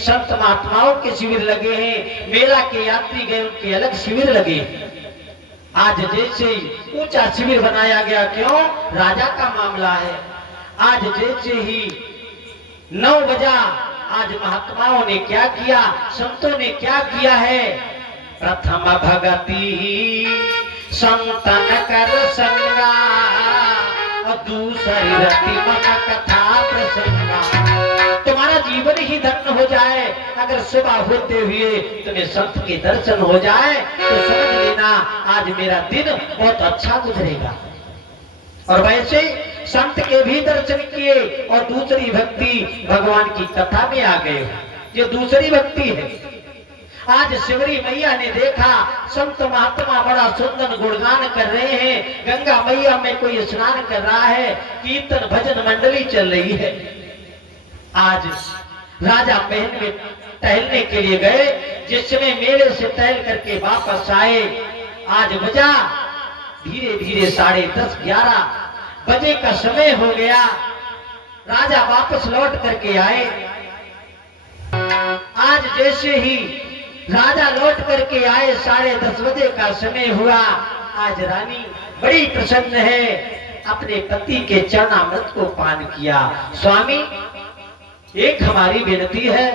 संत महात्माओं के शिविर लगे हैं, मेला के यात्री गए उनके अलग शिविर लगे। आज जैसे ऊंचा शिविर बनाया गया, क्यों? राजा का मामला है। आज जैसे ही 9 बजा, आज महात्माओं ने क्या किया, संतों ने क्या किया है? प्रथम भगति संतन कर संगा, दूसरी रति मन कथा प्रसंगा। तुम्हारा जीवन ही धन्य हो जाए अगर सुबह होते हुए तुम्हें संत के दर्शन हो जाए तो समझ लेना आज मेरा दिन बहुत अच्छा गुजरेगा। और वैसे संत के भी दर्शन किए और दूसरी भक्ति भगवान की कथा में आ गए। ये दूसरी भक्ति है। आज शिवरी मैया ने देखा संत महात्मा बड़ा सुंदर गुणगान कर रहे हैं, गंगा मैया में कोई स्नान कर रहा है, कीर्तन भजन मंडली चल रही है। आज राजा महल में टहलने के लिए गए, जिस समय मेले से टहल करके वापस आए, आज बजा धीरे धीरे 10:30-11 बजे का समय हो गया। राजा वापस लौट करके आए। आज जैसे ही राजा लौट करके आए, 10:30 बजे का समय हुआ। आज रानी बड़ी प्रसन्न है, अपने पति के चरणामृत को पान किया। स्वामी, एक हमारी विनती है।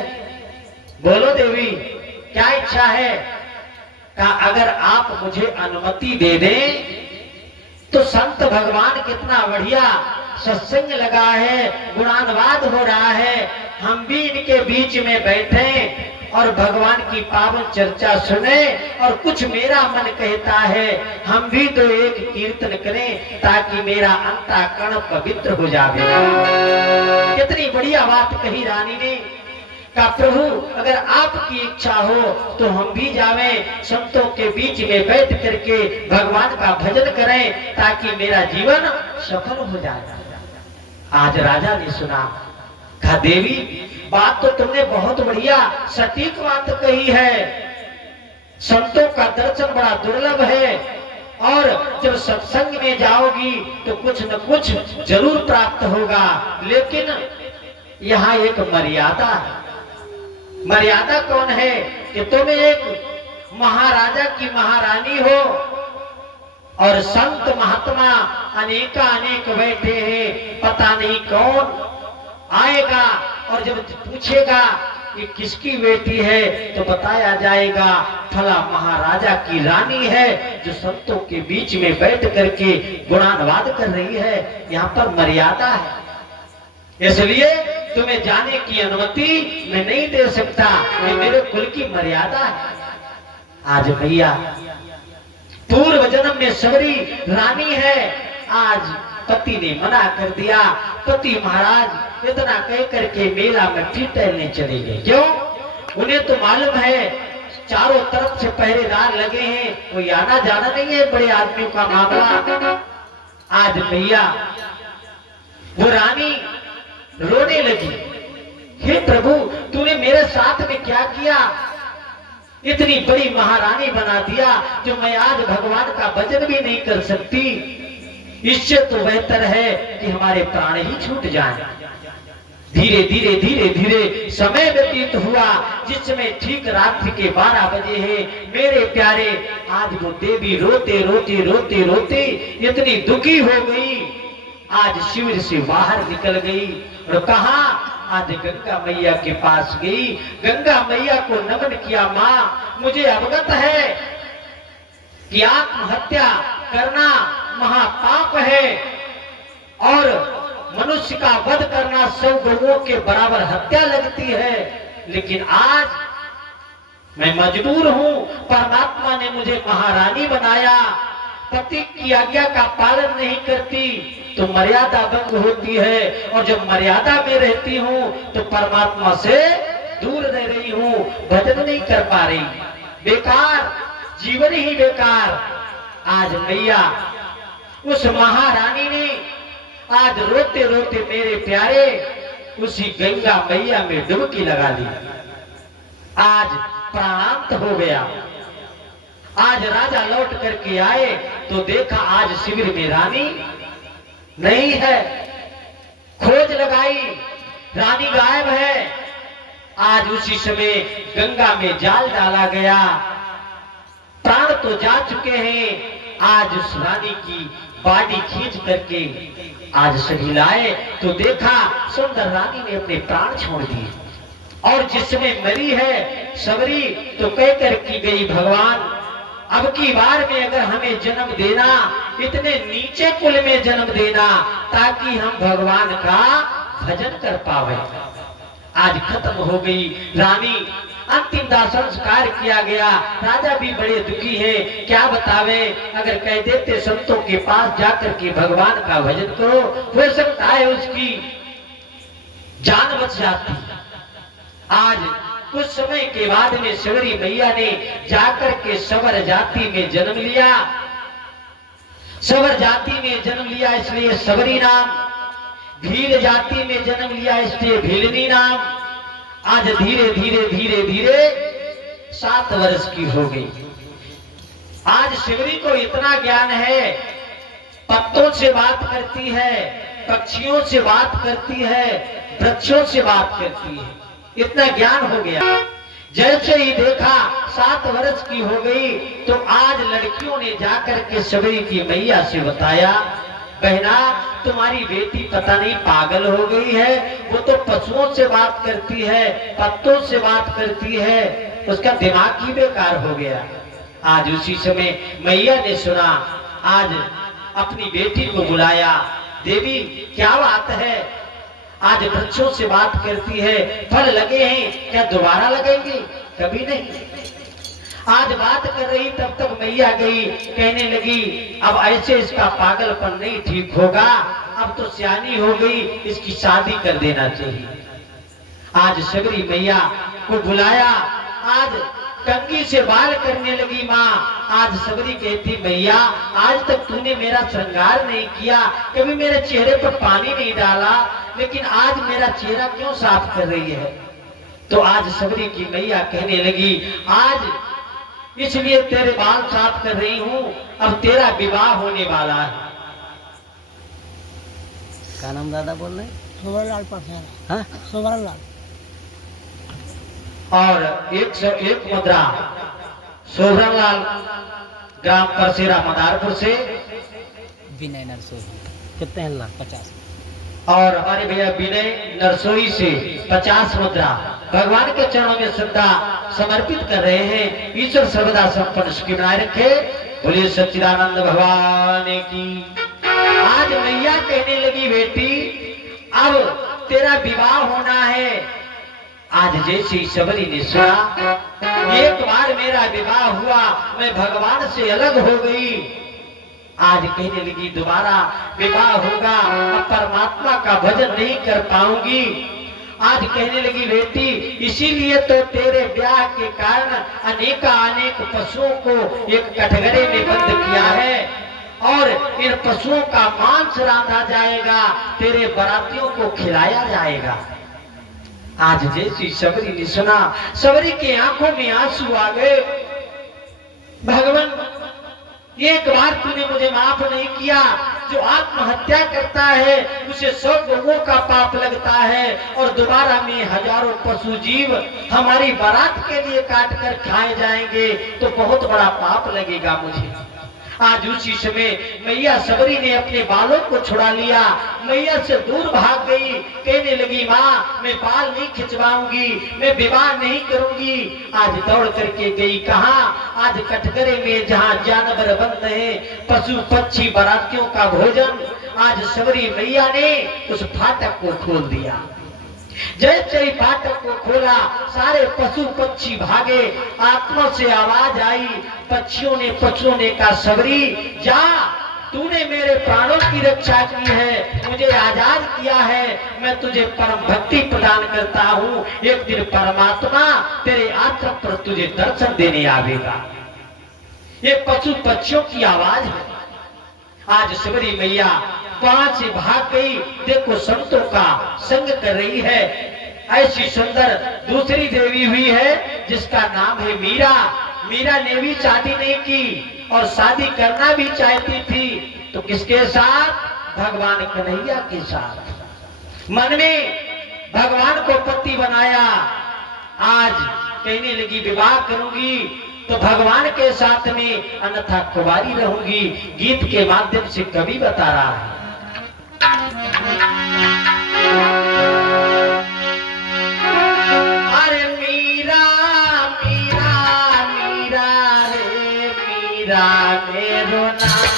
बोलो देवी, क्या इच्छा है? का अगर आप मुझे अनुमति दे दें तो संत भगवान कितना बढ़िया सत्संग लगा है, गुणानुवाद हो रहा है, हम भी इनके बीच में बैठे और भगवान की पावन चर्चा सुने, और कुछ मेरा मन कहता है हम भी तो एक कीर्तन करें ताकि मेरा अंतःकरण पवित्र हो जाए। कितनी बढ़िया बात कही रानी ने। का प्रभु, अगर आपकी इच्छा हो तो हम भी जावें, संतों के बीच में बैठ करके भगवान का भजन करें ताकि मेरा जीवन सफल हो जाए। आज राजा ने सुना, कहा देवी, बात तो तुमने बहुत बढ़िया सटीक बात कही है। संतों का दर्शन बड़ा दुर्लभ है और जब सत्संग में जाओगी तो कुछ न कुछ जरूर प्राप्त होगा, लेकिन यहाँ एक मर्यादा है। मर्यादा कौन है? कि तुम एक महाराजा की महारानी हो और संत महात्मा अनेक बैठे हैं, पता नहीं कौन आएगा और जब पूछेगा कि किसकी बेटी है तो बताया जाएगा फला महाराजा की रानी है जो संतों के बीच में बैठ करके गुणानुवाद कर रही है। यहाँ पर मर्यादा है, इसलिए तुम्हें जाने की अनुमति मैं नहीं दे सकता, ये मेरे कुल की मर्यादा है। आज भैया पूर्व जन्म में सबरी रानी है, आज पति ने मना कर दिया। पति महाराज इतना कह करके मेला में फिर टहलने चले गए। क्यों? उन्हें तो मालूम है चारों तरफ से पहरेदार लगे हैं, कोई आना जाना नहीं है बड़े आदमियों का मामला। आज भैया वो रानी रोने लगी, हे प्रभु, तूने मेरे साथ में क्या किया? इतनी बड़ी महारानी बना दिया जो मैं आज भगवान का भजन भी नहीं कर सकती। इससे तो बेहतर है कि हमारे प्राण ही छूट जाएं। धीरे धीरे समय व्यतीत हुआ, जिस समय ठीक रात्रि के 12 बजे है। मेरे प्यारे, आज वो देवी रोते इतनी दुखी हो गई, आज शिविर से बाहर निकल गई और कहा, आज गंगा मैया के पास गई, गंगा मैया को नमन किया। माँ, मुझे अवगत है कि आत्महत्या करना महापाप है और मनुष्य का वध करना 100 गौओं के बराबर हत्या लगती है, लेकिन आज मैं मजबूर हूँ। परमात्मा ने मुझे महारानी बनाया, पति की आज्ञा का पालन नहीं करती तो मर्यादा भंग होती है, और जब मर्यादा में रहती हूँ तो परमात्मा से दूर रह रही हूँ, भजन नहीं कर पा रही। बेकार, जीवन ही बेकार। आज मैया उस महारानी ने आज रोते मेरे प्यारे उसी गंगा मैया में डुबकी लगा दी। आज प्राणांत हो गया। आज राजा लौट करके आए तो देखा आज शिविर में रानी नहीं है। खोज लगाई, रानी गायब है। आज उसी समय गंगा में जाल डाला गया। प्राण तो जा चुके हैं। आज उस रानी की बाडी खींच करके आज सभी लाए तो देखा सुंदर रानी ने अपने प्राण छोड़ दिए। और जिस समय मरी है सबरी तो कहकर की गई, भगवान अब की बार में अगर हमें जन्म देना, इतने नीचे कुल में जन्म देना ताकि हम भगवान का भजन कर पावे। आज खत्म हो गई रानी, अंतिम दाह संस्कार किया गया। राजा भी बड़े दुखी है, क्या बतावे। अगर कह देते संतों के पास जाकर के भगवान का भजन करो, हो सकता है उसकी जान बच जाती। आज कुछ समय के बाद में सबरी मैया ने जाकर के सवर जाति में जन्म लिया। सवर जाति में जन्म लिया इसलिए सबरी नाम, भील जाति में जन्म लिया इसलिए भीलनी नाम। आज धीरे धीरे धीरे धीरे 7 वर्ष की हो गई। आज शिवरी को इतना ज्ञान है, पत्तों से बात करती है, पक्षियों से बात करती है, वृक्षों से बात करती है, इतना ज्ञान हो गया। जैसे ही देखा 7 वर्ष की हो गई तो आज लड़कियों ने जाकर के सबरी की मैया से बताया, बहना तुम्हारी बेटी पता नहीं पागल हो गई है, वो तो पशुओं से बात करती है, पत्तों से बात करती है, उसका दिमाग ही बेकार हो गया। आज उसी समय मैया ने सुना, आज अपनी बेटी को बुलाया, देवी क्या बात है, आज वृक्षों से बात करती है, फल लगे हैं क्या दोबारा लगेंगे, कभी नहीं। आज बात कर रही तब तक मैया गई, कहने लगी अब ऐसे इसका पागलपन नहीं ठीक होगा, अब तो सियानी हो गई, इसकी शादी कर देना चाहिए। आज सबरी मैया को बुलाया, आज कंघी से बाल करने लगी माँ। आज सबरी कहती, मैया आज तक तूने मेरा श्रृंगार नहीं किया, कभी मेरे चेहरे पर पानी नहीं डाला, लेकिन आज मेरा चेहरा क्यों साफ कर रही है। तो आज सबरी की मैया कहने लगी, आज इसलिए तेरे बाल साफ कर रही हूँ, अब तेरा विवाह होने वाला है। क्या नाम दादा बोल रहे? सोबरलाल परसेरा। हाँ? सोबरलाल। और 101 मुद्रा सोबरलाल ग्राम परसेरा मदारपुर से विनय नरसोई। कितने हैं लाख? 50। और हमारे भैया विनय नरसोई से 50 मुद्रा भगवान के चरणों में श्रद्धा समर्पित कर रहे हैं। ईश्वर सर्वदा संपन्न सुखी बनाए रखे। बोलिए सच्चिदानंद भगवान की। आज मैया कहने लगी, बेटी अब तेरा विवाह होना है। आज जैसी सबरी ने सुना, एक बार मेरा विवाह हुआ, मैं भगवान से अलग हो गई, आज कहने लगी दोबारा विवाह होगा, अब परमात्मा का भजन नहीं कर पाऊंगी। आज कहने लगी, बेटी इसीलिए तो तेरे ब्याह के कारण अनेक पशुओं को एक कटघरे में बंद किया है, और इन पशुओं का मांस रांधा जाएगा, तेरे बरातियों को खिलाया जाएगा। आज जैसी सबरी ने सुना, सबरी की आंखों में आंसू आ गए। भगवान एक बार तूने मुझे माफ नहीं किया, जो आत्महत्या करता है उसे 100 लोगों का पाप लगता है, और दोबारा में हजारों पशु जीव हमारी बारात के लिए काट कर खाए जाएंगे तो बहुत बड़ा पाप लगेगा मुझे। आज उसी समय मैया सबरी ने अपने बालों को छुड़ा लिया, मैया से दूर भाग गई, कहने लगी, माँ मैं बाल नहीं खिंचवाऊंगी, मैं विवाह नहीं करूंगी। आज दौड़ करके गई कहाँ? आज कटघरे में जहाँ जानवर बनते हैं, पशु पक्षी बारातियों का भोजन, आज सबरी मैया ने उस फाटक को खोल दिया। जैसे ही फाटक को खोला, सारे पशु पक्षी भागे, आत्मा से आवाज आई, पक्षियों ने कहा, सबरी जा, तूने मेरे प्राणों की रक्षा की है, मुझे आजाद किया है, मैं तुझे परम भक्ति प्रदान करता हूँ, एक दिन परमात्मा तेरे आश्रम पर तुझे दर्शन देने आवेगा। ये पशु पक्षियों की आवाज है। आज सबरी मैया वहां से भाग गई। देखो संतों का संग कर रही है। ऐसी सुंदर दूसरी देवी हुई है जिसका नाम है मीरा। मीरा ने भी शादी नहीं की और शादी करना भी चाहती थी, तो किसके साथ? भगवान कन्हैया के साथ। मन में भगवान को पति बनाया, कहने लगी विवाह करूंगी तो भगवान के साथ में, अन्यथा कुंवारी रहूंगी। गीत के माध्यम से कवि बता रहा है। अरे मीरा मीरा मीरा रे मीरा मेरो नाम।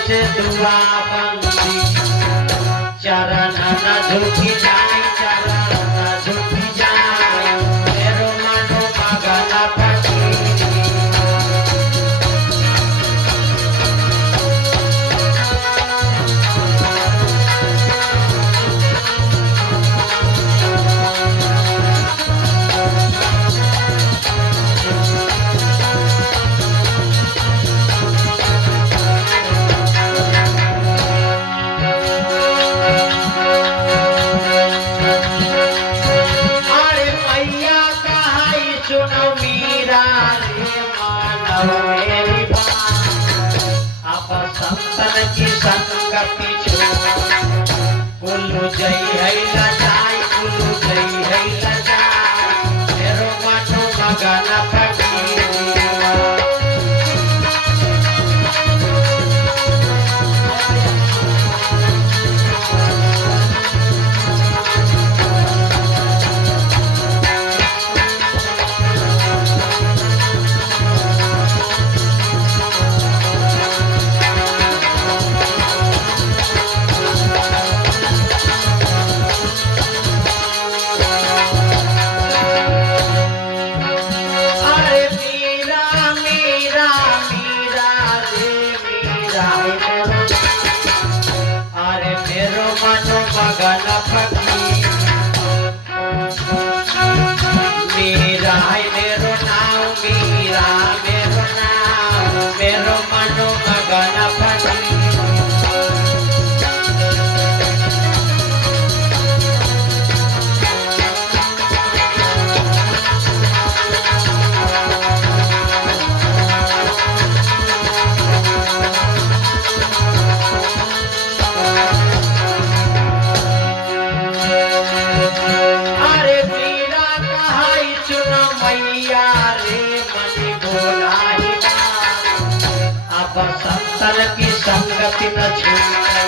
से दुआ बंदी चरण न झुकी जाए, चरण न झुकी जाए, मेरो मनो मगन फकीरी। की संगति कुल्लू जई है लजाई, कुल्लू जई है लजाई, मेरो मनो मगन फकीरी। संतन की संगति न छूटे,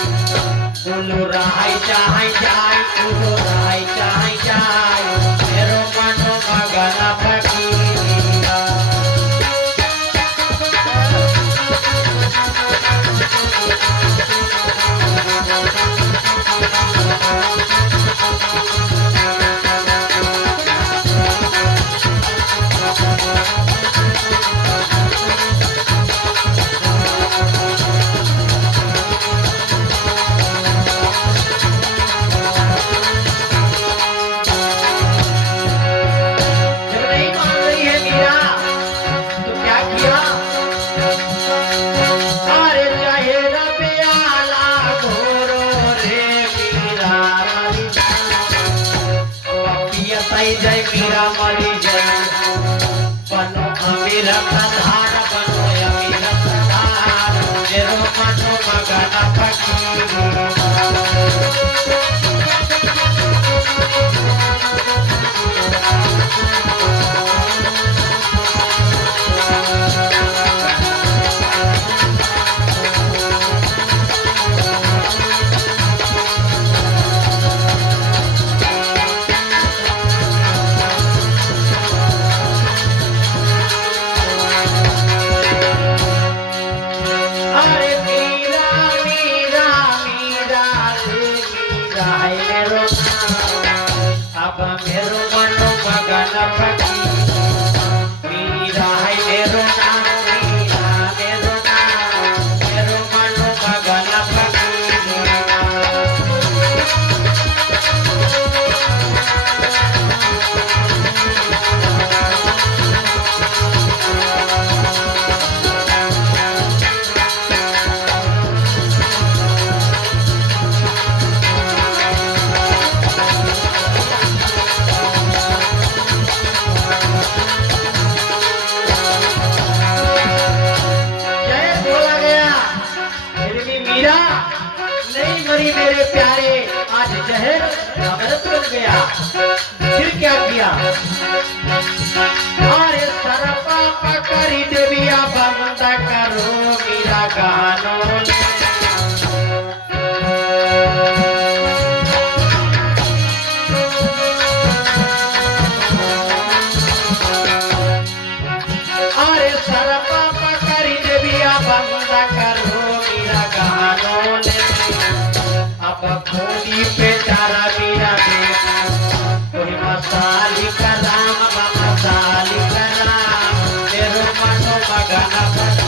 कुल्लू रहाई चाहे जाए, कुल्लू रहाई चाहे जाए, मेरो मनो मगन फकीरी। जय मीरा मरी जय, बनो अमीर कधार, बनो अमीर कधार, मेरो मनो मगन फकीरी। प्यारे आज जहर अमृत बन गया। फिर क्या किया? अरे सरपा पकड़ी देविया बंद करो मेरा गानो। अरे सरपा पकड़ी देविया बंद करो मेरा गानो। अब खोली पे चारा मेरा बेटा कोई मसाली का राम मसाली का राम मेरो मनो मगन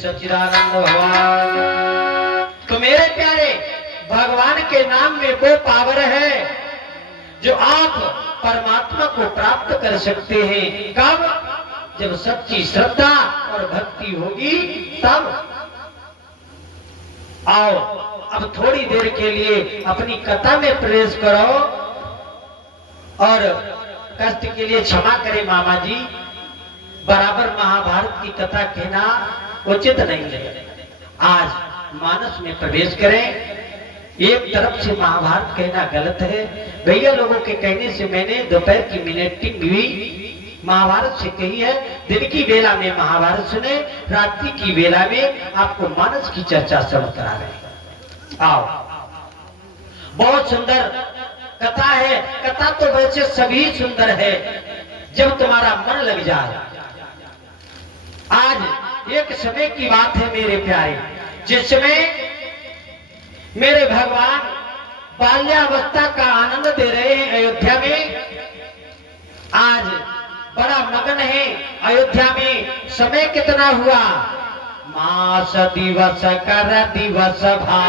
सच्चिदानंद भगवान। तो मेरे प्यारे भगवान के नाम में वो पावर है जो आप परमात्मा को प्राप्त कर सकते हैं। कब? जब सच्ची श्रद्धा और भक्ति होगी तब। आओ अब थोड़ी देर के लिए अपनी कथा में प्रवेश करो और कष्ट के लिए क्षमा करें मामा जी, बराबर महाभारत की कथा कहना उचित नहीं है। आज मानस में प्रवेश करें। एक तरफ से महाभारत कहना गलत है। भैया लोगों के कहने से मैंने दोपहर की मीटिंग भी महाभारत से कही है। दिन की बेला में महाभारत सुने, रात्रि की बेला में आपको मानस की चर्चा सब करा रहे हैं। आओ, बहुत सुंदर कथा है। कथा तो वैसे सभी सुंदर है जब तुम्हारा मन लग जाए। आज एक समय की बात है मेरे प्यारे, जिसमें मेरे भगवान बाल्यावस्था का आनंद दे रहे हैं अयोध्या में। आज बड़ा मगन है अयोध्या में। समय कितना हुआ? मास दिवस कर दिवस भा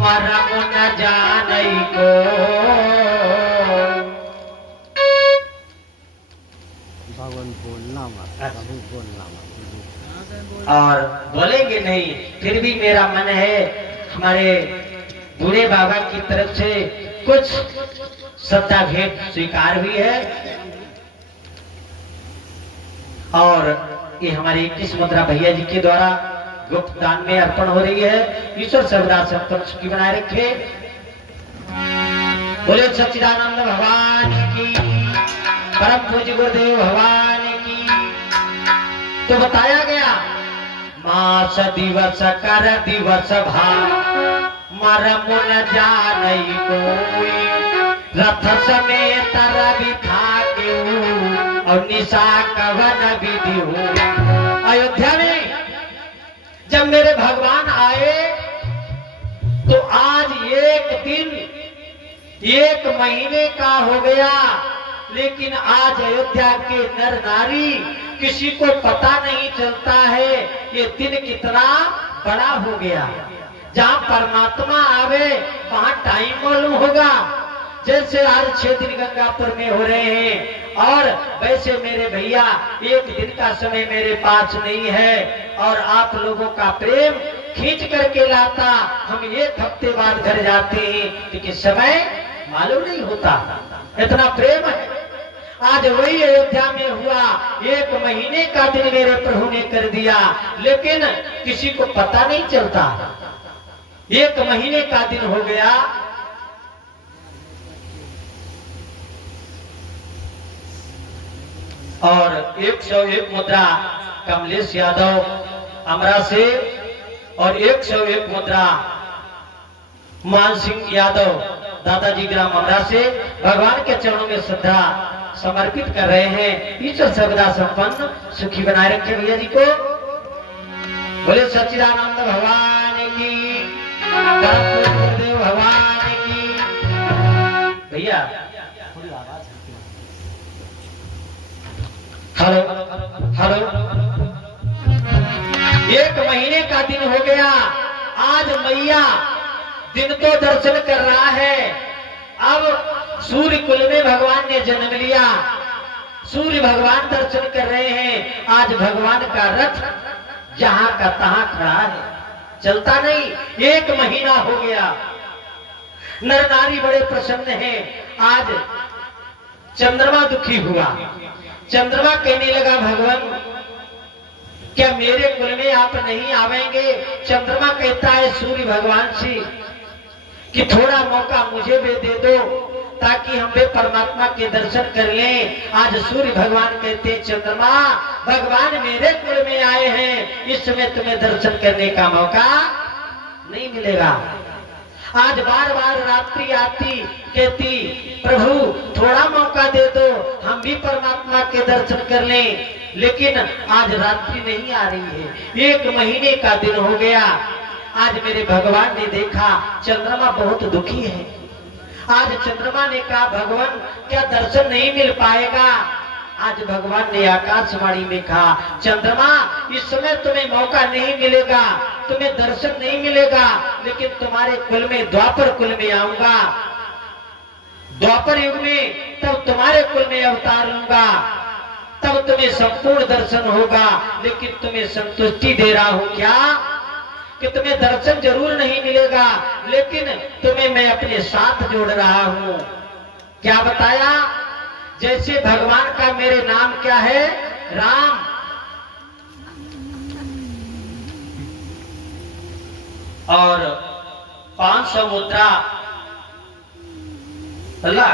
मरम न जानई को। भगवान बोलना और बोलेंगे नहीं, फिर भी मेरा मन है हमारे बूढ़े बाबा की तरफ से कुछ श्रद्धा भेंट स्वीकार हुई है। और ये हमारे 21 मुद्रा भैया जी के द्वारा गुप्त दान में अर्पण हो रही है। ईश्वर सर्वदा सबको सुखी बनाए रखे। बोले सच्चिदानंद भगवान की, परम पूज्य गुरुदेव भगवान की। तो बताया गया मास दिवस कर दिवस भा मरम न जानई कोई। रथ समेत रवि था और निशा कवन विधि हो। अयोध्या में जब मेरे भगवान आए तो आज एक दिन 1 महीने का हो गया लेकिन आज अयोध्या के नर नारी किसी को पता नहीं चलता है ये दिन कितना बड़ा हो गया। जहाँ परमात्मा आवे वहाँ टाइम मालूम होगा। जैसे हर 6 दिन गंगापुर में हो रहे हैं और वैसे मेरे भैया एक दिन का समय मेरे पास नहीं है और आप लोगों का प्रेम खींच करके लाता, हम एक हफ्ते बाद घर जाते हैं क्योंकि समय मालूम नहीं होता, इतना प्रेम है। आज वही अयोध्या में हुआ, 1 महीने का दिन मेरे प्रभु ने कर दिया लेकिन किसी को पता नहीं चलता। 1 महीने का दिन हो गया। और 101 मुद्रा कमलेश यादव अमरा से और 101 मुद्रा मान सिंह यादव दादाजी ग्राम अमरा से भगवान के चरणों में श्रद्धा समर्पित कर रहे हैं। ईश्वर सर्वदा संपन्न सुखी बनाए रखे भैया जी को। बोले सच्चिदानंद भगवान की, गुरुदेव भगवान की। भैया हेलो हेलो, 1 महीने का दिन हो गया। आज मैया दिन तो दर्शन कर रहा है। अब सूर्य कुल में भगवान ने जन्म लिया, सूर्य भगवान दर्शन कर रहे हैं। आज भगवान का रथ जहां का तहां खड़ा है, चलता नहीं। 1 महीना हो गया। नर नारी बड़े प्रसन्न हैं। आज चंद्रमा दुखी हुआ। चंद्रमा कहने लगा भगवान क्या मेरे कुल में आप नहीं आवेंगे? चंद्रमा कहता है सूर्य भगवान से कि थोड़ा मौका मुझे भी दे दो ताकि हम भी परमात्मा के दर्शन कर लें। आज सूर्य भगवान कहते चंद्रमा भगवान मेरे कुल में आए हैं, इस समय तुम्हें दर्शन करने का मौका नहीं मिलेगा। आज बार बार रात्रि आती कहती प्रभु थोड़ा मौका दे दो, हम भी परमात्मा के दर्शन कर लें, लेकिन आज रात्रि नहीं आ रही है। 1 महीने का दिन हो गया। आज मेरे भगवान ने देखा चंद्रमा बहुत दुखी है। आज चंद्रमा ने कहा भगवान क्या दर्शन नहीं मिल पाएगा? आज भगवान ने आकाशवाणी में कहा चंद्रमा इस समय तुम्हें मौका नहीं मिलेगा, तुम्हें दर्शन नहीं मिलेगा, लेकिन तुम्हारे कुल में द्वापर कुल में आऊंगा। द्वापर युग में तब तुम्हारे कुल में अवतार लूंगा, तब तुम्हें संपूर्ण दर्शन होगा। लेकिन तुम्हें संतुष्टि दे रहा हूं क्या कि तुम्हें दर्शन जरूर नहीं मिलेगा, लेकिन तुम्हें मैं अपने साथ जोड़ रहा हूं। क्या बताया? जैसे भगवान का मेरे नाम क्या है? राम। और 500 मुद्रा अल्लाह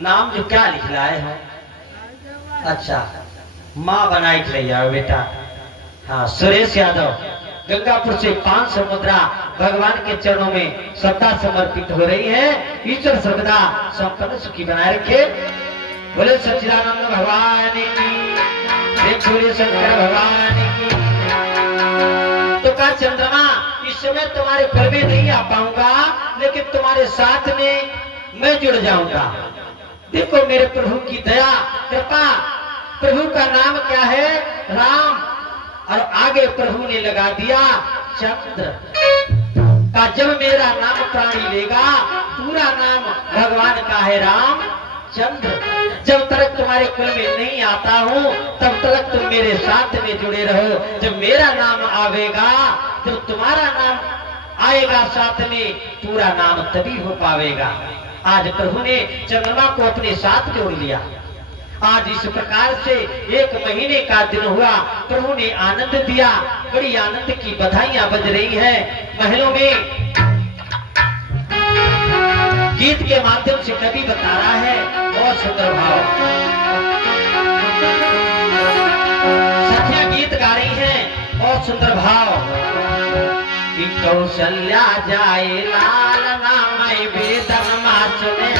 नाम जो क्या लिख रहा है? अच्छा माँ बनाई रही बेटा। हाँ सुरेश यादव गंगापुर से 500 मुद्रा भगवान के चरणों में श्रद्धा समर्पित हो रही है। ईश्वर सर्वदा संपन्न सुखी बनाए रखे। बोले सच्चिदानंद भगवान की, बोले शंकर भगवान की। तो कहा चंद्रमा इस समय तुम्हारे घर में नहीं आ पाऊंगा, लेकिन तुम्हारे साथ में मैं जुड़ जाऊंगा। देखो मेरे प्रभु की दया कृपा। प्रभु का नाम क्या है? राम। और आगे प्रभु ने लगा दिया चंद्र का। जब मेरा नाम प्राणी लेगा, पूरा नाम भगवान का है राम चंद्र। जब तक तुम्हारे कुल में नहीं आता हूँ तब तक तुम मेरे साथ में जुड़े रहो। जब मेरा नाम आवेगा, जब तुम्हारा नाम आएगा साथ में, पूरा नाम तभी हो पावेगा। आज प्रभु ने चंद्रमा को अपने साथ जोड़ लिया। आज इस प्रकार से 1 महीने का दिन हुआ। प्रभु ने आनंद दिया। बड़ी आनंद की बधाइयां बज रही है महलों में। गीत के माध्यम से कवि बता रहा है बहुत सुंदर भाव। सखियां गीत गा रही हैं बहुत सुंदर भाव। कि कौशल्या जाए लाल नाम वेदन माचने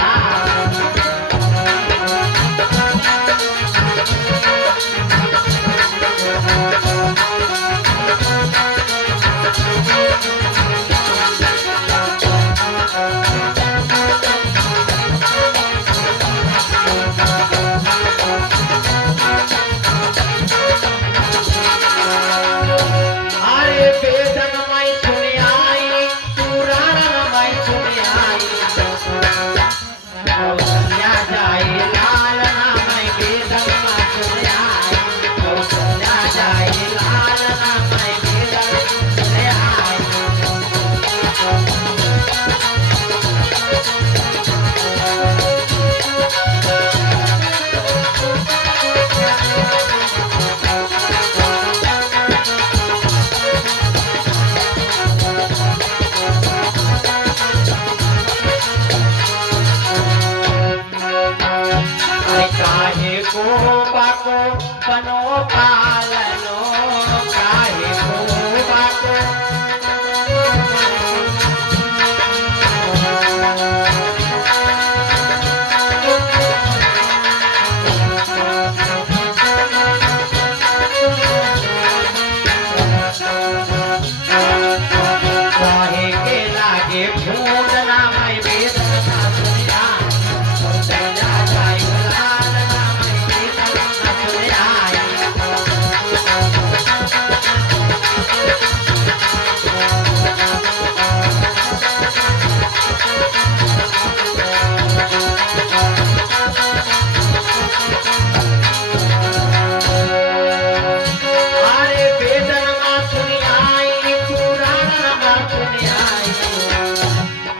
सुन आई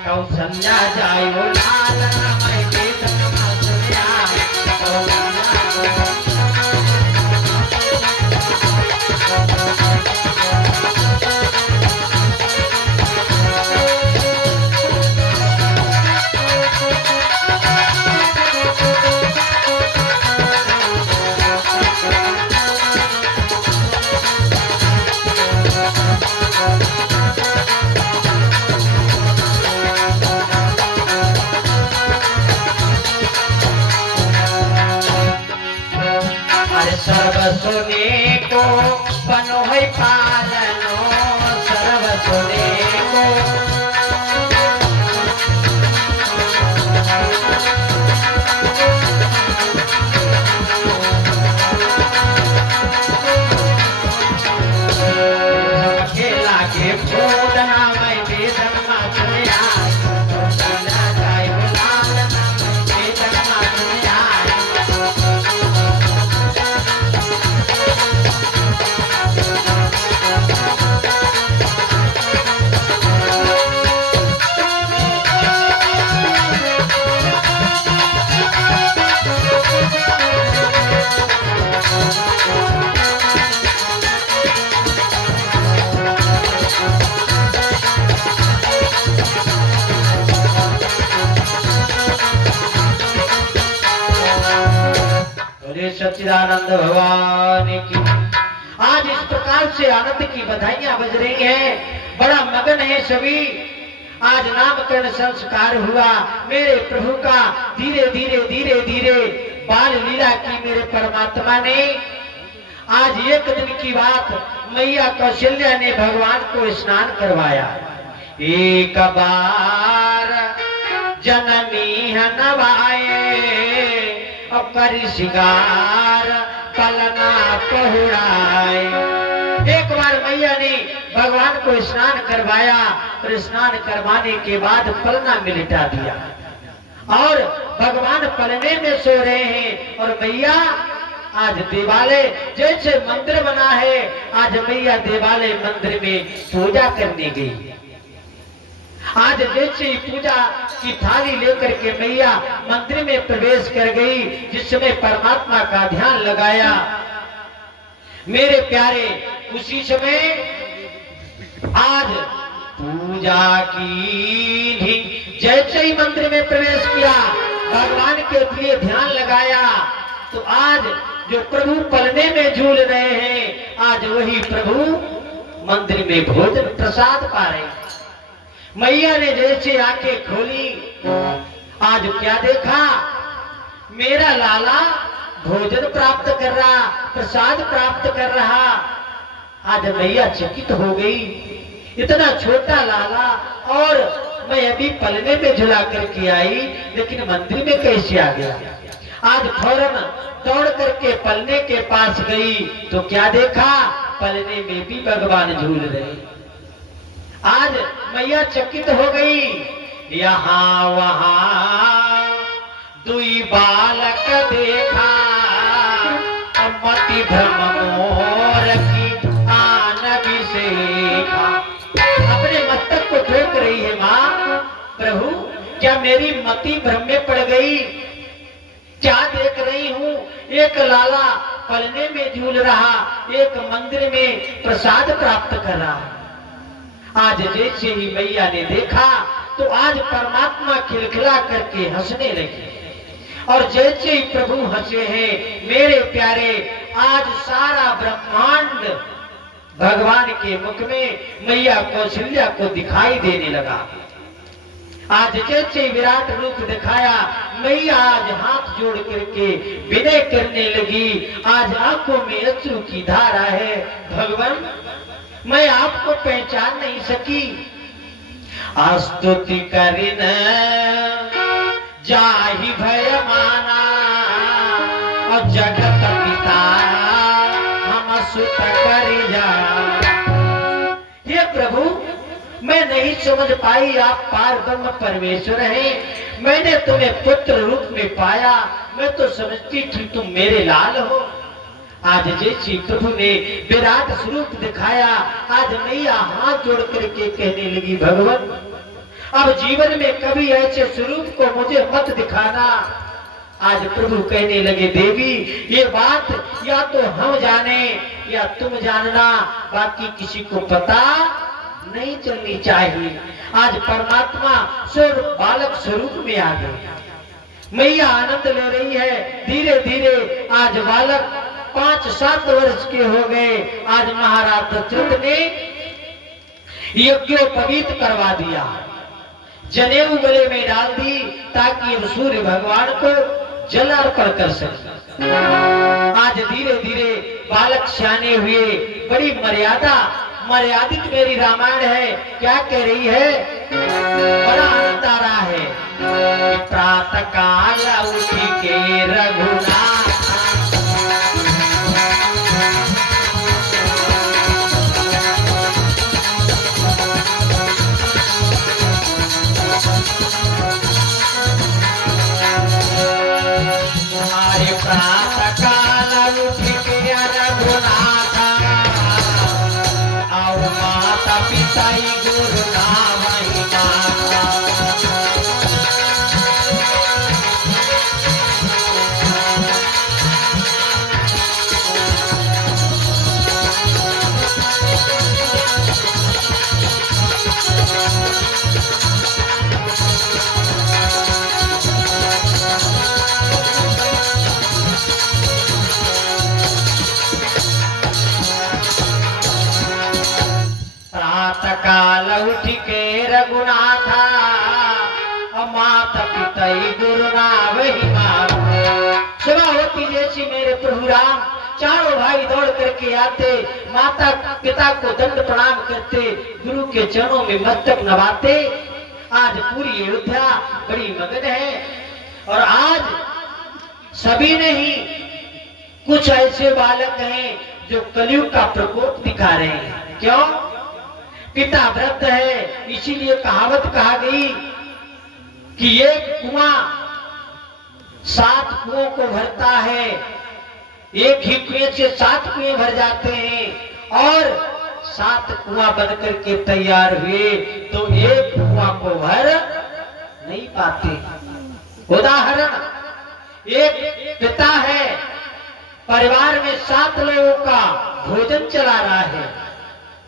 कौशल्या जायो लाल मैं वेदन में सुन आई कौशल्या सर्व सुने को बनो है पालनो सर्व सुने को सबके लागे भोदना मैं वेदन मा सुने आई कौशल्या जायो लाल मैं वेदन मा सुने आई सच्चिदानंद भगवान की आज इस प्रकार से आनंद की बधाइयां बज रही हैं। बड़ा मगन है सभी। आज नामकरण संस्कार हुआ मेरे प्रभु का। धीरे धीरे धीरे धीरे बाल लीला की मेरे परमात्मा ने। आज एक दिन की बात, मैया कौशल्या ने भगवान को स्नान करवाया। एक बार जननी नवाए करी सिगार पलना पहुड़ाए। एक बार मैया ने भगवान को स्नान करवाया और स्नान करवाने के बाद पलना में लिटा दिया और भगवान पलने में सो रहे हैं। और मैया आज देवालय जैसे मंदिर बना है, आज मैया देवालय मंदिर में पूजा करने गई। आज जैसे पूजा की थाली लेकर के मैया मंदिर में प्रवेश कर गई, जिस समय परमात्मा का ध्यान लगाया मेरे प्यारे, उसी समय आज पूजा की जैसे ही मंदिर में प्रवेश किया, भगवान के लिए ध्यान लगाया, तो आज जो प्रभु पलने में झूल रहे हैं, आज वही प्रभु मंदिर में भोजन प्रसाद पा रहे हैं। मैया ने जैसे आंखें खोली, आज क्या देखा, मेरा लाला भोजन प्राप्त कर रहा, प्रसाद प्राप्त कर रहा। आज मैया चकित हो गई, इतना छोटा लाला और मैं अभी पलने में झुला करके आई, लेकिन मंदिर में कैसे आ गया। आज फौरन दौड़ करके पलने के पास गई तो क्या देखा, पलने में भी भगवान झूल रहे। आज मैया चकित हो गई, यहाँ वहाँ दुई बालक देखा, मति भ्रम मोर की आन विशेखा। अपने मस्तक को ठोक रही है माँ, प्रभु क्या मेरी मति भ्रम में पड़ गई, क्या देख रही हूँ, एक लाला पलने में झूल रहा, एक मंदिर में प्रसाद प्राप्त कर रहा। आज जैसे ही मैया ने देखा तो आज परमात्मा खिलखिला करके हंसने लगे, और जैसे ही प्रभु हंसे हैं मेरे प्यारे, आज सारा ब्रह्मांड भगवान के मुख में मैया कौशल्या को दिखाई देने लगा। आज जैसे विराट रूप दिखाया, मैया आज हाथ जोड़ करके विनय करने लगी। आज आंखों में अश्रु की धारा है, भगवान मैं आपको पहचान नहीं सकी। स्तुति करिन जाहि भय माना, और जगत पिता हम सुत करि जा। हे प्रभु मैं नहीं समझ पाई आप पार ब्रह्म परमेश्वर हैं। मैंने तुम्हें पुत्र रूप में पाया, मैं तो समझती थी तुम मेरे लाल हो। आज जैसी प्रभु ने विराट स्वरूप दिखाया, आज मैया हाथ जोड़ करके कहने लगी, भगवान अब जीवन में कभी ऐसे स्वरूप को मुझे मत दिखाना। आज प्रभु कहने लगे, देवी ये बात या तो हम जाने या तुम जानना, बाकी किसी को पता नहीं चलनी चाहिए। आज परमात्मा स्वरूप बालक स्वरूप में आ गए, मैया आनंद ले रही है। धीरे धीरे आज बालक 5-7 वर्ष के हो गए। आज महाराज दशरथ ने यज्ञोपवीत करवा दिया, जनेऊ गले में डाल दी ताकि सूर्य भगवान को जल अर्पण कर सके। आज धीरे धीरे बालक सियाने हुए, बड़ी मर्यादित मेरी रामायण है। क्या कह रही है, बड़ा आनंद आ रहा है कि प्रातः काल उठ के रघुनाथ प्रातः काल उठ के रघुनाथ और माता पिता गुरु नाम काल उठ के रघुनाथ माता पिता गुरु नाम सुबह होती जैसी मेरे प्रभु राम चारों भाई दौड़ करके आते, माता पिता को दंड प्रणाम करते, गुरु के चरणों में मस्तक नवाते। आज पूरी अयोध्या बड़ी मगन है और आज सभी नहीं, कुछ ऐसे बालक हैं जो कलयुग का प्रकोप दिखा रहे हैं। क्यों? पिता वृद्ध है, इसीलिए कहावत कहा गई कि एक कुआं 7 कुओं को भरता है, एक ही कुएं से 7 कुएं भर जाते हैं और 7 कुआं बनकर के तैयार हुए तो एक कुआं को भर नहीं पाते। उदाहरण, एक पिता है, परिवार में 7 लोगों का भोजन चला रहा है,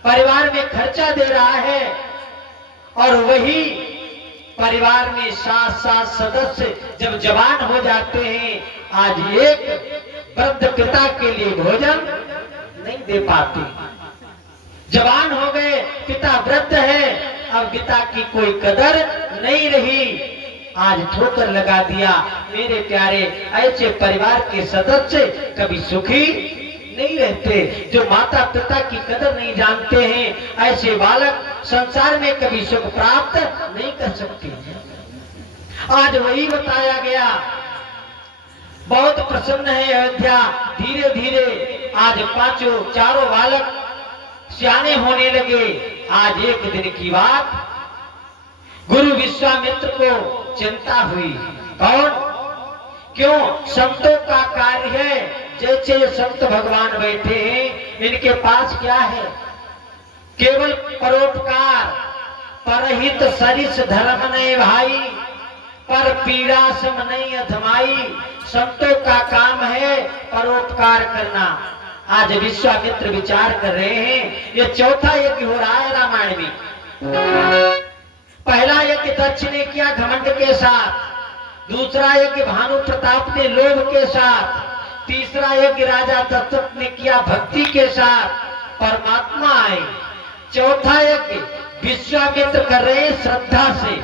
परिवार में खर्चा दे रहा है और वही परिवार में 7 सदस्य जब जवान हो जाते हैं, आज एक वृद्ध पिता के लिए भोजन नहीं दे पाते। जवान हो गए, पिता वृद्ध है, अब पिता की कोई कदर नहीं रही, आज ठोकर लगा दिया। मेरे प्यारे, ऐसे परिवार के सदस्य कभी सुखी नहीं रहते। जो माता पिता की कदर नहीं जानते हैं, ऐसे बालक संसार में कभी सुख प्राप्त नहीं कर सकते। आज वही बताया गया। बहुत प्रसन्न है अयोध्या। धीरे धीरे आज चारों बालक सियाने होने लगे। आज एक दिन की बात, गुरु विश्वामित्र को चिंता हुई। कौन? क्यों? संतों का कार्य है, जैसे संत भगवान बैठे हैं, इनके पास क्या है? केवल परोपकार, परहित सरिस धर्म नहीं भाई, पर पीड़ा सम नहीं अधमाई। संतों का काम है परोपकार करना। आज विश्वामित्र विचार कर रहे हैं, ये चौथा यज्ञ हो रहा है रामायण में। पहला यज्ञ दक्ष ने किया घमंड के साथ, दूसरा यज्ञ भानु प्रताप ने लोभ के साथ, तीसरा यज्ञ राजा दशरथ ने किया भक्ति के साथ, परमात्मा आए। चौथा यज्ञ विश्वामित्र कर रहे श्रद्धा से।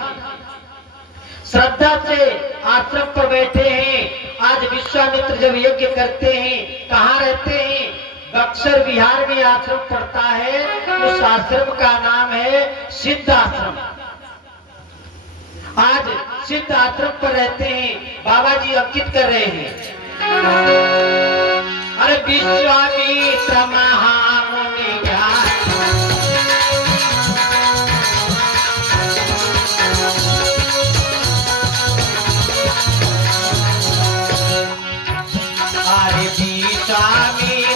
श्रद्धा से आश्रम पर बैठे हैं। आज विश्वामित्र जब यज्ञ करते हैं, कहाँ रहते हैं? बक्सर बिहार में आश्रम पड़ता है, उस आश्रम का नाम है सिद्ध आश्रम। आज सिद्ध आश्रम पर रहते हैं, बाबा जी अंकित कर रहे हैं। अरे विश्वामित्र महामुनि अरे विश्वामित्र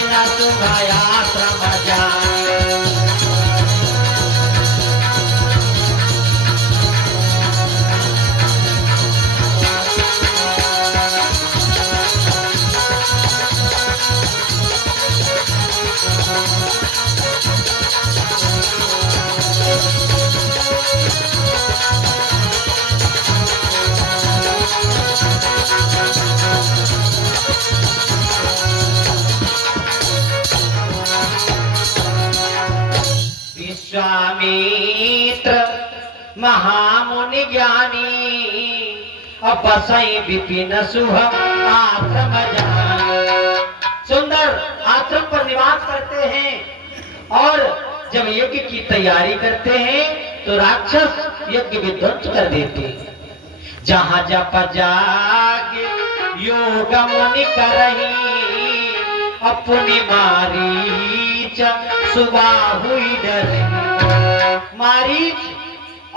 न सुभाया श्रम जान। विश्वामित्र महामुनि ज्ञानी बसई विपिन शुभ आश्रम जान। सुंदर आश्रम पर निवास करते हैं और जब यज्ञ की तैयारी करते हैं तो राक्षस यज्ञ विध्वंस कर देते हैं। जहां जप जाग योग मुनि करही अपनी मारीच सुबाहु डरे। मारीच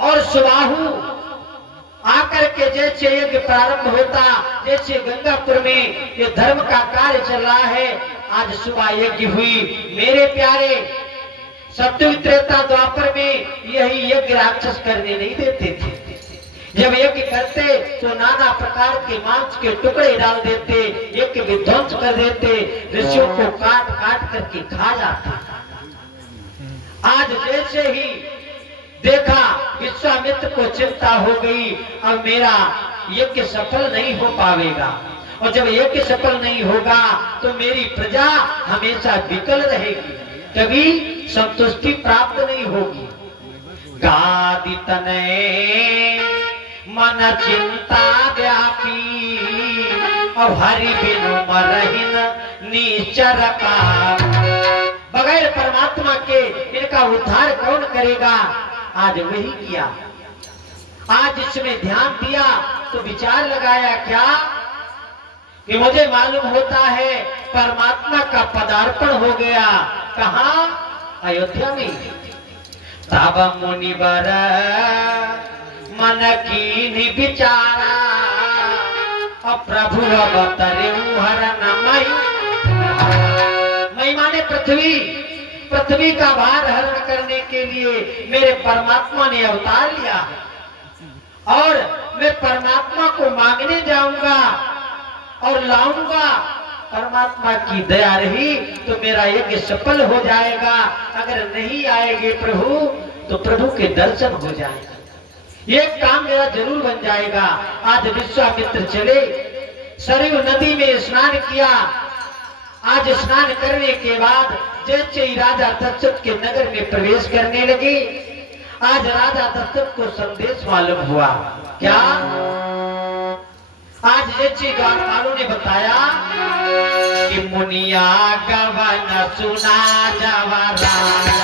और सुबाहु आकर के जैसे यज्ञ प्रारंभ होता, जैसे गंगापुर में ये धर्म का कार्य चल रहा है, आज सुबह यज्ञ हुई। मेरे प्यारे सत्युग त्रेता द्वापर में यही यज्ञ राक्षस करने नहीं देते थे। जब यज्ञ करते तो नाना प्रकार के मांस के टुकड़े डाल देते, यज्ञ विध्वंस कर देते, ऋषियों को काट काट करके खा जाते। आज जैसे ही देखा विश्वामित्र को चिंता हो गई, अब मेरा यज्ञ सफल नहीं हो पाएगा, और जब यज्ञ सफल नहीं होगा तो मेरी प्रजा हमेशा विकल रहेगी, कभी संतुष्टि प्राप्त नहीं होगी। गादि तनय मन चिंता व्यापी अब हरि बिनु मरहिन नीचर का। बगैर परमात्मा के इनका उद्धार कौन करेगा? आज वही किया। आज इसमें ध्यान दिया तो विचार लगाया क्या कि मुझे मालूम होता है परमात्मा का पदार्पण हो गया। कहां? अयोध्या में। तब मुनिवर मन की विचारा प्रभु अवतरे हरण मई माने पृथ्वी, पृथ्वी का भार हरण करने के लिए मेरे परमात्मा ने अवतार लिया है और मैं परमात्मा को मांगने जाऊंगा और लाऊंगा। परमात्मा की दया रही तो मेरा यज्ञ सफल हो जाएगा, अगर नहीं आएंगे प्रभु तो प्रभु के दर्शन हो जाएगा, ये काम मेरा जरूर बन जाएगा। आज विश्वामित्र चले, सरयू नदी में स्नान किया। आज स्नान करने के बाद जैसे ही राजा दशरथ के नगर में प्रवेश करने लगे, आज राजा दशरथ को संदेश मालूम हुआ। क्या? आज जैसे ग्वालवालों ने बताया कि मुनिया गवन सुना जवा राजा।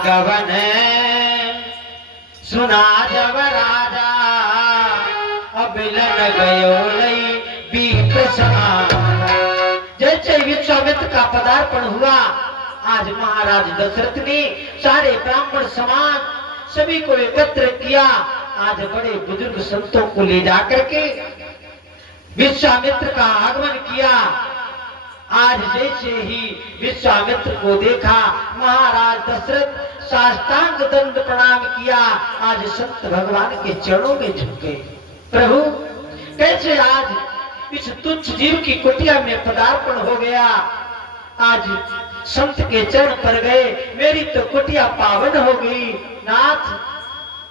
गवन सुना जब राजा अबिलन गयो लई बीत समान। जैसे विश्वामित्र का पदार्पण हुआ, आज महाराज दशरथ ने सारे ब्राह्मण समाज सभी को एकत्र किया। आज बड़े बुजुर्ग संतों को ले जाकर के विश्वामित्र का आगमन किया। आज जैसे ही विश्वामित्र को देखा, महाराज दशरथ साष्टांग दंड प्रणाम किया। आज संत भगवान के चरणों में झुके। प्रभु, कैसे आज इस तुच्छ जीव की कुटिया में पदार्पण हो गया? आज संत के चरण पर गए, मेरी तो कुटिया पावन हो गई। नाथ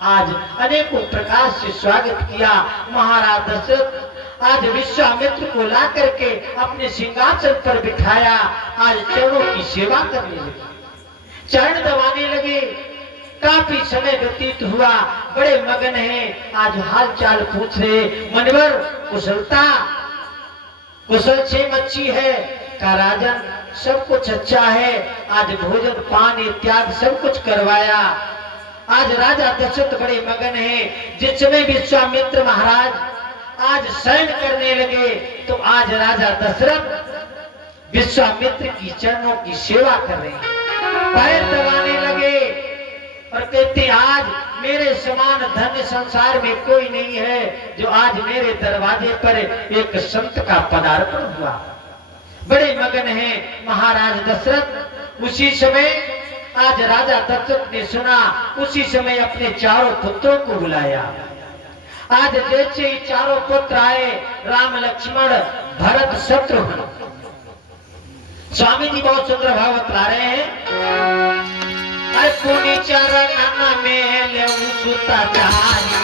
आज अनेकों प्रकार से स्वागत किया। महाराज दशरथ आज विश्वामित्र को ला करके अपने सिंहासन पर बिठाया। आज चरणों की सेवा करने लगे, चरण दबाने लगे। काफी समय व्यतीत हुआ, बड़े मगन हैं। आज हाल चाल पूछ रहे, मनवर कुशलता, कुशल से मच्छी है का राजन, सब कुछ अच्छा है। आज भोजन पान इत्यादि सब कुछ करवाया। आज राजा दशरथ बड़े मगन हैं। जिस समय विश्वामित्र महाराज आज शयन करने लगे, तो आज राजा दशरथ विश्वामित्र की चरणों की सेवा कर रहे हैं, पैर दबाने लगे और कहते आज मेरे समान धन्य संसार में कोई नहीं है, जो आज मेरे दरवाजे पर एक संत का पदार्पण हुआ। बड़े मगन हैं महाराज दशरथ। उसी समय आज राजा दशरथ ने सुना, उसी समय अपने चारों पुत्रों को बुलाया। आज जैसे ही चारों पुत्र आए, राम लक्ष्मण भरत शत्रुघ्न, स्वामी जी बहुत सुंदर भाव बता रहे हैं। पुनि चरण में ले सुता चारी,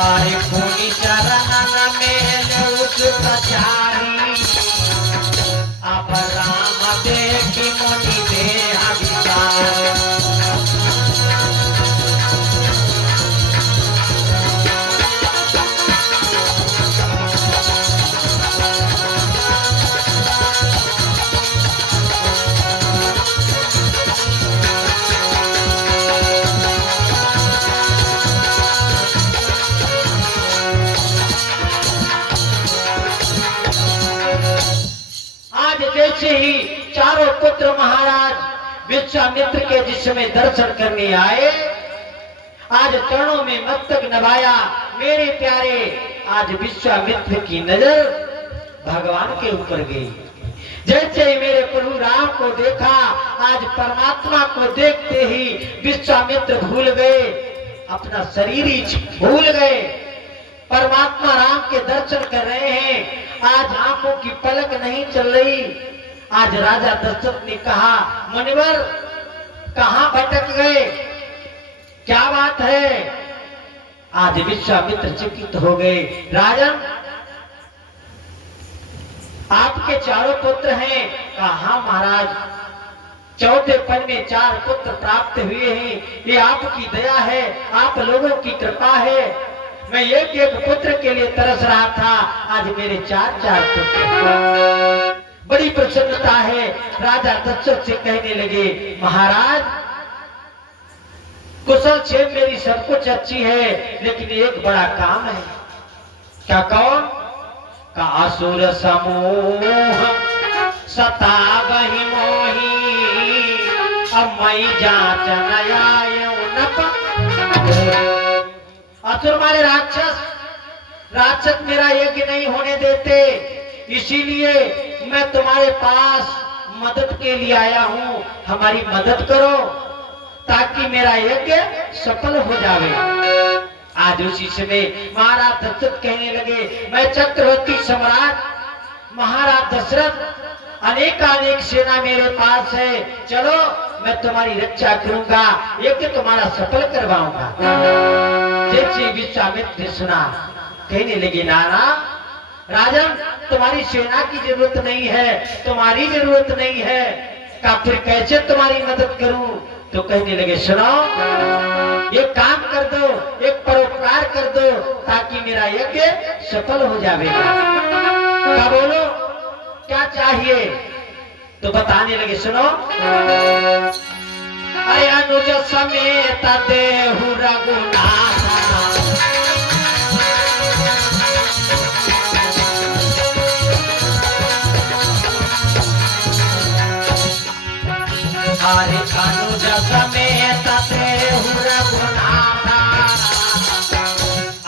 अरे पुनि चरण में ले सुता चारी, अब राम देखी मुनि देह विचार। जैसे ही चारों पुत्र महाराज विश्वामित्र के जिस समय दर्शन करने आए, आज चरणों में मस्तक नवाया। मेरे प्यारे, आज विश्वामित्र की नजर भगवान के ऊपर गई। जैसे ही मेरे प्रभु राम को देखा, आज परमात्मा को देखते ही विश्वामित्र भूल गए, अपना शरीर ही भूल गए। परमात्मा राम के दर्शन कर रहे हैं, आज आंखों की पलक नहीं चल रही। आज राजा दशरथ ने कहा, मुनिवर कहां भटक गए, क्या बात है? आज विश्वामित्र चकित हो गए। राजन, आपके चारों पुत्र हैं? कहा महाराज, चौथे पन में 4 पुत्र प्राप्त हुए हैं। ये आपकी दया है, आप लोगों की कृपा है। मैं एक एक पुत्र के लिए तरस रहा था, आज मेरे 4 पुत्र। बड़ी प्रसन्नता है। राजा दशरथ से कहने लगे, महाराज कुशल क्षेम मेरी सब कुछ अच्छी है, लेकिन एक बड़ा काम है। क्या? कौन? का असुर समूह सतावहि मोही, अब मैं जांच असुर मारे राक्षस मेरा यज्ञ नहीं होने देते, इसीलिए मैं तुम्हारे पास मदद के लिए आया हूँ। हमारी मदद करो ताकि मेरा यज्ञ सफल हो जावे। आज उसी समय महाराज दशरथ कहने लगे, मैं चक्रवर्ती सम्राट महाराज दशरथ, अनेक सेना मेरे पास है, चलो मैं तुम्हारी रक्षा करूंगा, यज्ञ तुम्हारा सफल करवाऊंगा। जैसे विश्वामित्र ने सुना, कहने लगे, नाना राजन, तुम्हारी सेना की जरूरत नहीं है, तुम्हारी जरूरत नहीं है, का फिर कैसे तुम्हारी मदद करूं? तो कहने लगे, सुनो, एक काम कर दो, एक परोपकार कर दो ताकि मेरा यज्ञ सफल हो जाएगा। क्या बोलो, क्या चाहिए? तो बताने लगे, सुनो, अनुज समेत देहु रघुनाथ, हरि अनुज समेत देहु रघुनाथ,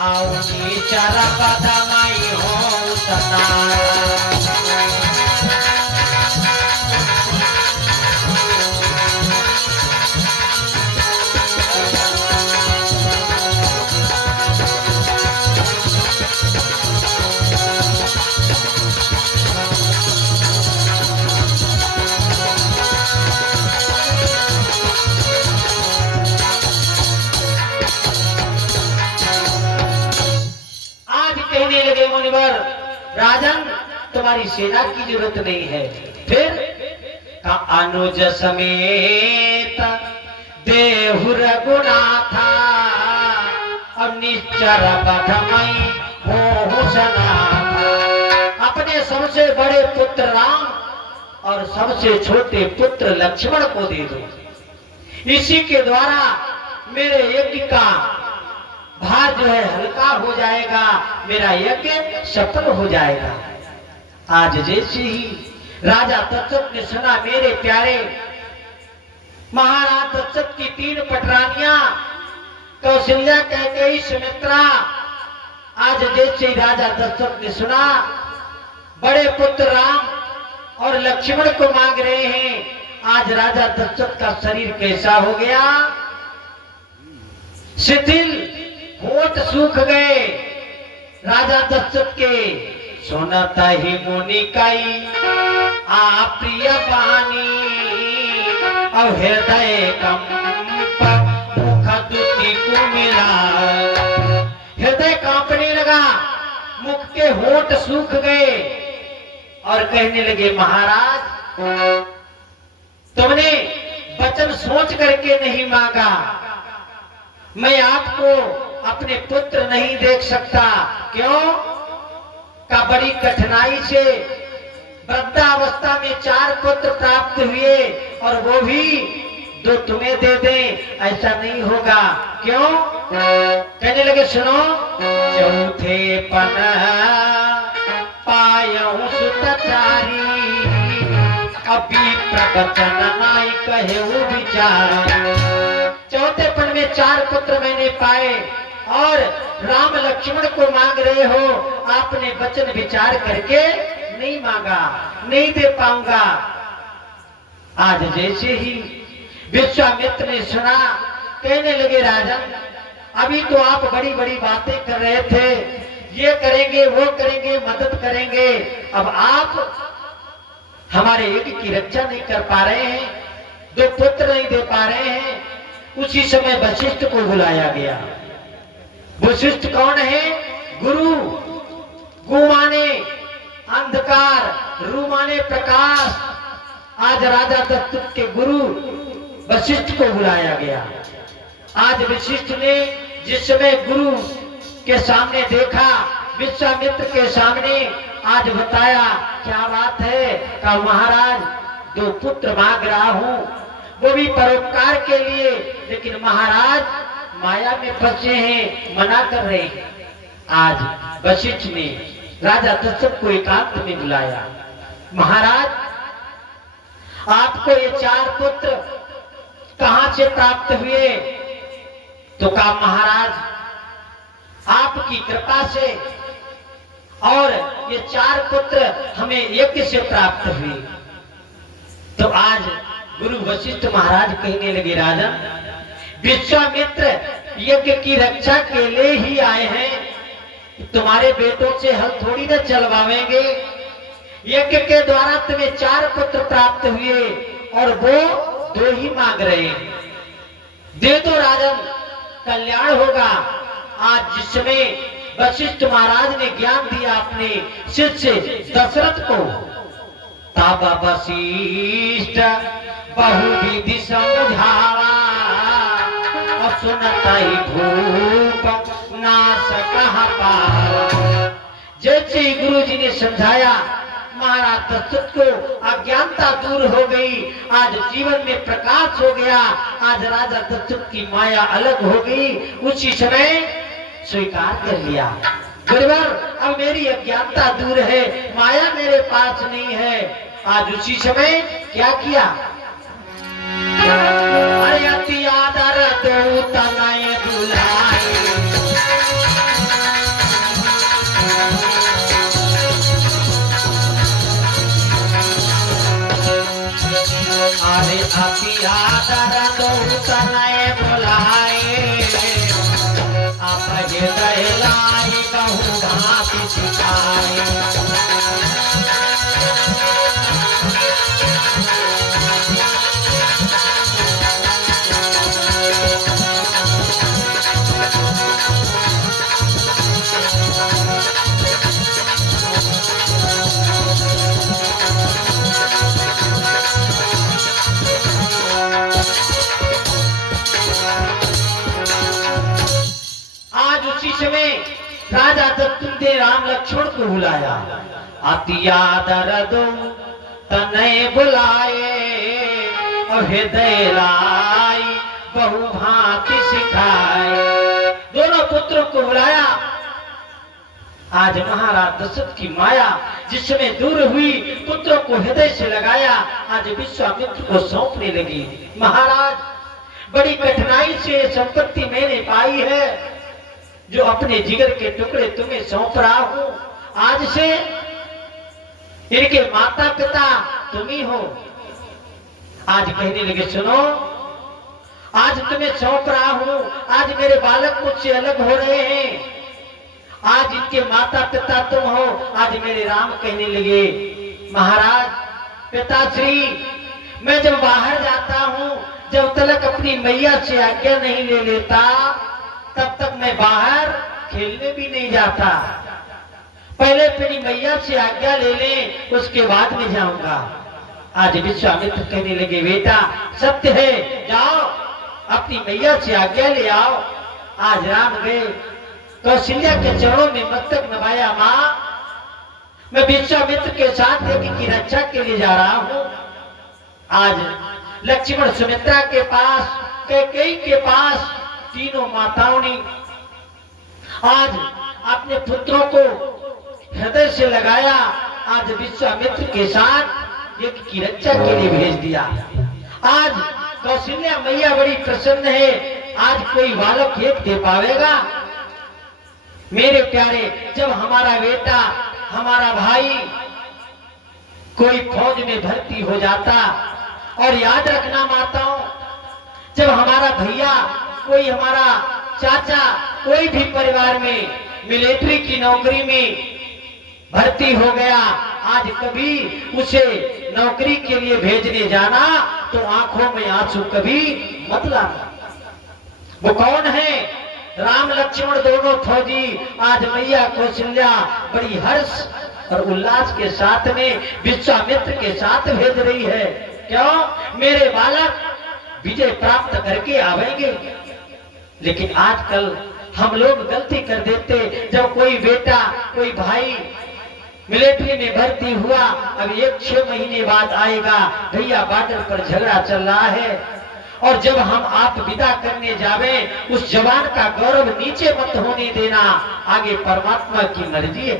और चर पदमई हो सदा। राजन तुम्हारी सेना की जरूरत नहीं है। फिर का अनुज समेत देहु रघुनाथा अब निश्चर बधमई मोहु सनाथा। अपने सबसे बड़े पुत्र राम और सबसे छोटे पुत्र लक्ष्मण को दे दो, इसी के द्वारा मेरे यज्ञ का भार जो है हल्का हो जाएगा, मेरा यज्ञ सफल हो जाएगा। आज जैसे ही राजा दशरथ ने सुना मेरे प्यारे महाराज दशरथ की 3 पटरानियां कौशल्या कैकेयी सुमित्रा, आज जैसे ही राजा दशरथ ने सुना बड़े पुत्र राम और लक्ष्मण को मांग रहे हैं, आज राजा दशरथ का शरीर कैसा हो गया, शिथिल, होठ सूख गए। राजा दशरथ के सुनता ही मुनि कई आ प्रिय वाणी और हृदय कंप मुख दुति को मिला। हृदय कांपने लगा, मुख के होठ सूख गए और कहने लगे महाराज तुमने वचन सोच करके नहीं मांगा, मैं आपको अपने पुत्र नहीं देख सकता। क्यों? का बड़ी कठिनाई से वृद्धावस्था में 4 पुत्र प्राप्त हुए और वो भी 2 तुम्हें दे दें, ऐसा नहीं होगा। क्यों? कहने लगे सुनो, चौथे पन पायऊ सुतचारी अभी प्रवचन नाई कहे विचार। चौथे पन में 4 पुत्र मैंने पाए और राम लक्ष्मण को मांग रहे हो, आपने वचन विचार करके नहीं मांगा, नहीं दे पाऊंगा। आज जैसे ही विश्वामित्र ने सुना, कहने लगे राजन अभी तो आप बड़ी बड़ी बातें कर रहे थे, ये करेंगे वो करेंगे मदद करेंगे, अब आप हमारे यज्ञ की रक्षा नहीं कर पा रहे हैं, 2 पुत्र नहीं दे पा रहे हैं। उसी समय वशिष्ठ को बुलाया गया। वशिष्ठ कौन है? गुरु। गु माने अंधकार, रू माने प्रकाश। आज राजा दशरथ के गुरु वशिष्ठ को बुलाया गया। आज वशिष्ठ ने जिस समय गुरु के सामने देखा, विश्वामित्र के सामने आज बताया क्या बात है, कहा महाराज 2 पुत्र मांग रहा हूं, वो भी परोपकार के लिए, लेकिन महाराज माया में फंसे हैं, मना कर रहे हैं। आज वशिष्ठ ने राजा दशरथ को एकांत में बुलाया, महाराज आपको ये 4 पुत्र कहां से प्राप्त हुए? तो कहा महाराज आपकी कृपा से, और ये 4 पुत्र हमें यज्ञ से प्राप्त हुए। तो आज गुरु वशिष्ठ महाराज कहने लगे राजन विश्वामित्र यज्ञ की रक्षा के लिए ही आए हैं, तुम्हारे बेटों से हल थोड़ी ना चलवाएंगे। यज्ञ के द्वारा तुम्हें 4 पुत्र प्राप्त हुए और वो 2 ही मांग रहे हैं, दे दो राजन, कल्याण होगा। आज जिस समय वशिष्ठ महाराज ने ज्ञान दिया अपने शिष्य दशरथ को, ताबा वशिष्ठ बहुविधि समझावा सुनता ही भूप नाश कहा पावा। जैसे ही गुरु जी ने समझाया, महाराज दशरथ को अज्ञानता दूर हो गई, आज जीवन में प्रकाश हो गया। आज राजा दशरथ की माया अलग हो गई, उसी समय स्वीकार कर लिया, गुरुवर अब मेरी अज्ञानता दूर है, माया मेरे पास नहीं है। आज उसी समय क्या किया, अरे अति आदर दो तनय दुलाए, अरे अति आदर दो तनय बुलाए, आप हृदय लाई बहु भांति सिखाए। राजा जब तुमने राम लक्ष्मण को बुलाया, अतिया दर्दो तने बुलाए और हृदय लाई बहु भांति सिखाए। दोनों पुत्रों को बुलाया। आज महाराज दशरथ की माया जिसमें दूर हुई, पुत्रों को हृदय से लगाया, आज विश्वामित्र को सौंपने लगी। महाराज, बड़ी कठिनाई से संपत्ति मैंने पाई है, जो अपने जिगर के टुकड़े तुम्हें सौंप रहा हूं। आज से इनके माता पिता तुम ही हो। आज कहने लगे, सुनो, आज तुम्हें सौंप रहा हूं, आज मेरे बालक मुझसे अलग हो रहे हैं, आज इनके माता पिता तुम हो। आज मेरे राम कहने लगे, महाराज पिताश्री, मैं जब बाहर जाता हूं, जब तक अपनी मैया से आज्ञा नहीं ले लेता, तब तक मैं बाहर खेलने भी नहीं जाता। पहले अपनी मैया से आज्ञा ले ले, उसके बाद में जाऊंगा। आज विश्वामित्र कहने लगे, बेटा सत्य है, जाओ अपनी मैया से आज्ञा ले आओ। आज राम गए, कौशल्या के चरणों में मस्तक नवाया। माँ, मैं विश्वामित्र के साथ यज्ञ की रक्षा के लिए जा रहा हूँ। आज लक्ष्मण सुमित्रा के पास, कैकेयी के पास, तीनों माताओं ने आज अपने पुत्रों को हृदय से लगाया। आज विश्वामित्र के साथ यज्ञ की रक्षा के लिए भेज दिया। आज कौशल्या मैया बड़ी प्रसन्न है। आज कोई बालक एक दे पावेगा। मेरे प्यारे, जब हमारा बेटा, हमारा भाई कोई फौज में भर्ती हो जाता, और याद रखना माताओं, जब हमारा भैया, कोई हमारा चाचा, कोई भी परिवार में मिलिट्री की नौकरी में भर्ती हो गया, आज कभी उसे नौकरी के लिए भेजने जाना तो आंखों में आंसू कभी मत लाना। वो कौन है? राम लक्ष्मण दोनों फौजी। आज मैया कौशल्या बड़ी हर्ष और उल्लास के साथ में विश्वामित्र के साथ भेज रही है। क्यों? मेरे बालक विजय प्राप्त करके आवेंगे। लेकिन आजकल हम लोग गलती कर देते, जब कोई बेटा, कोई भाई मिलिट्री में भर्ती हुआ, अब 1-6 महीने बाद आएगा, भैया बॉर्डर पर झगड़ा चल रहा है, और जब हम आप विदा करने जावे, उस जवान का गौरव नीचे मत होने देना, आगे परमात्मा की मर्जी है।